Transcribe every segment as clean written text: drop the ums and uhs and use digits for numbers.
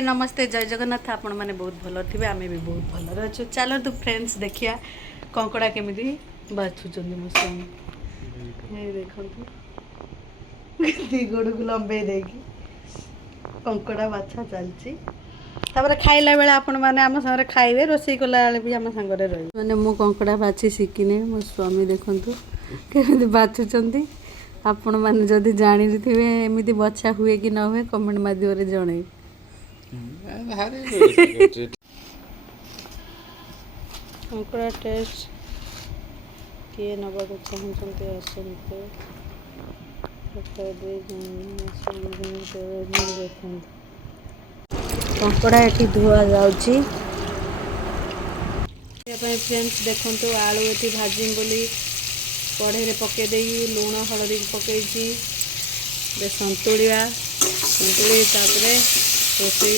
हाय नमस्ते जय जगन्नाथ आपण मैंने बहुत भल थे आम भी बहुत भल अच्छे चलो तो फ्रेंड्स देखिया कंकड़ा केमी बाछुं मो स्वामी देखु दी गोड़ को लंबे देकी कंकड़ा बाछा चलती खाइला बेले आपण मैंने आम सागर खाइबे रोसई कला भी आम सागर रही मैंने मु कंकड़ा बाछी शिखिने मो स्वामी देखु केमी बाछुंट आपण मैंने जदि जानी थे एमती बछा हुए कि न हुए कमेंट माध्यम जन कंकड़ा टेस्ट किए नवा चाहते आसते कंकड़ा ये धुआ जाऊँगी फ्रेंड्स देखो आलू ये भाजी बोली कढ़े पकईदे लुण हलदी पकई संतुलिया संतुली रोषे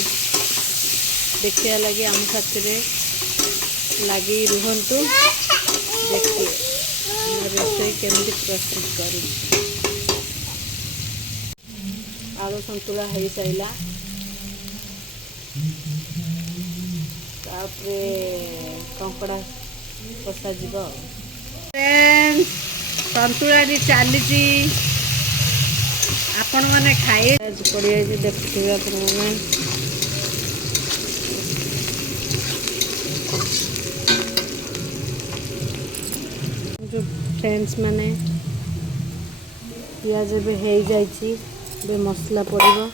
देखा लगे आम साथी लगी रुहतु देखिए रोषे केमी प्रस्तुत कर आलू संतुला हो सारा कंकड़ा कषा संतुला चली आपण मैंने खाई पड़े देखुए आपण मैंने जो फ्रेंड्स मैंने पियाज भी हो जाए मसला पड़ो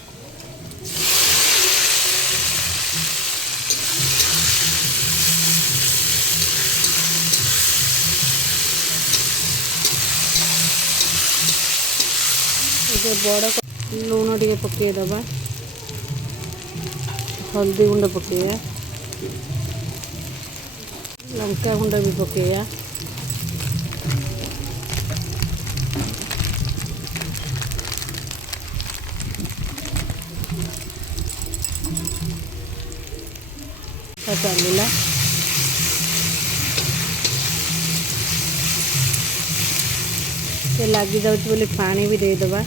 बड़ लुण टे पकईदबा हल्दी गुंड पकईया लंका गुंड भी पकईया चलला लगी जाऊँ पानी भी देदबा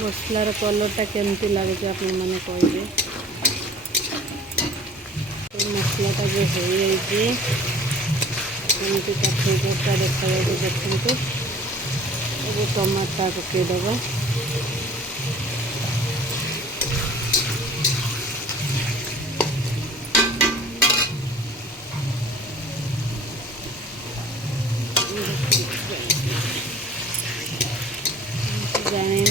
मसलार कलरटा केमती लगे आप मैंने कहे मसलाटा जो हो कठोरता देखा देखते टमाटा पकईदबा जाने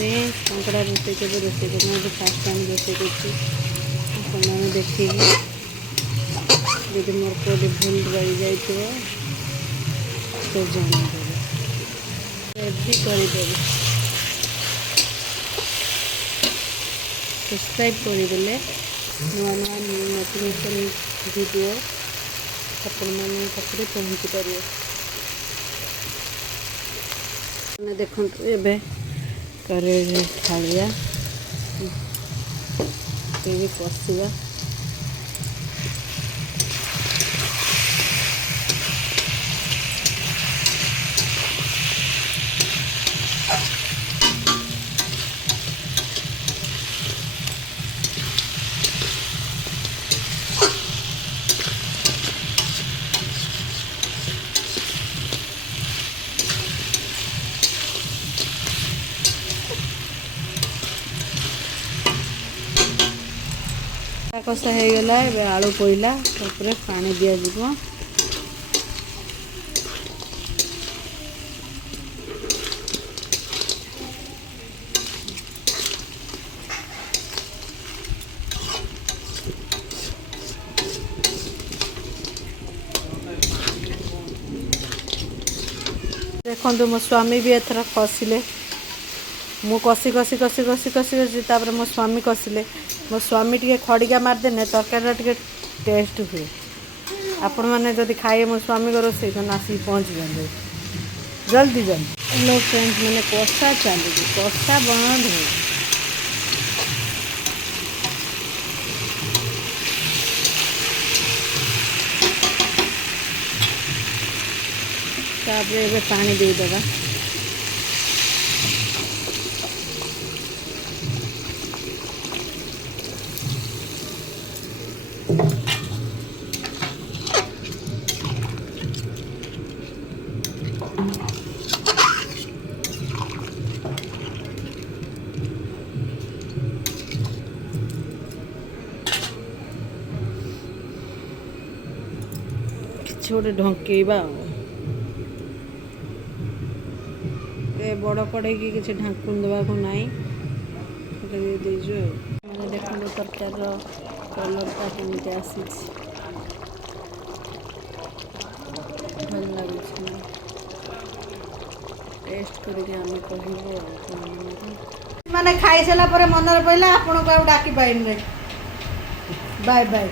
कंकड़ा रोषे के रोषे कर फास्ट टाइम रोषे कर देखिए यदि मोर को भूल रही जाए तो जानदेवे करदे सब्सक्राइब करदे नुआ नुआ नोटिफिकेशन वीडियो आपण मान पाखे पहुँची पारे देखु ए थालिया कषा कषा हो गला ए आलू पड़ा तापर पानी दिज्व देखो मो स्वामी भी एथर कषिले मु कषि कषि कषि कषि कषि कषि तापर मो स्वामी कषिले मो स्वामी टे खड़िका मारदेने तरकारी टे टेस्ट हुए आपण मैंने जब खाए मो स्वामी को रोसे तो आसिक पहुँच जाए जल्दी जल्दी हेलो फ्रेंड्स मैंने कषा चली कषा बंद हो तापर एबे पानी देदेबा କିଛି ଗୋଟେ ଢଙ୍କେଇବା ଆଉ ଏ ବଡ଼ କଡ଼େଇକି କିଛି ଢାଙ୍କୁଣି ଦେବାକୁ ନାହିଁ ସେଟା ଦେଇ ଦେଇଛୁ ଆଉ ମାନେ ଦେଖନ୍ତୁ ତରକାରୀର କଲର୍ଟା କେମିତି ଆସିଛି ଭଲ ଲାଗୁଛି ନା ଟେଷ୍ଟ କରିକି ଆମେ କହିବୁ ଆଉ ଆପଣମାନଙ୍କୁ ମାନେ ଖାଇସାରିଲା ପରେ ମନରେ ପଡ଼ିଲା ଆପଣଙ୍କୁ ଆଉ ଡାକି ପାଇନି ବାଏ ବାଏ।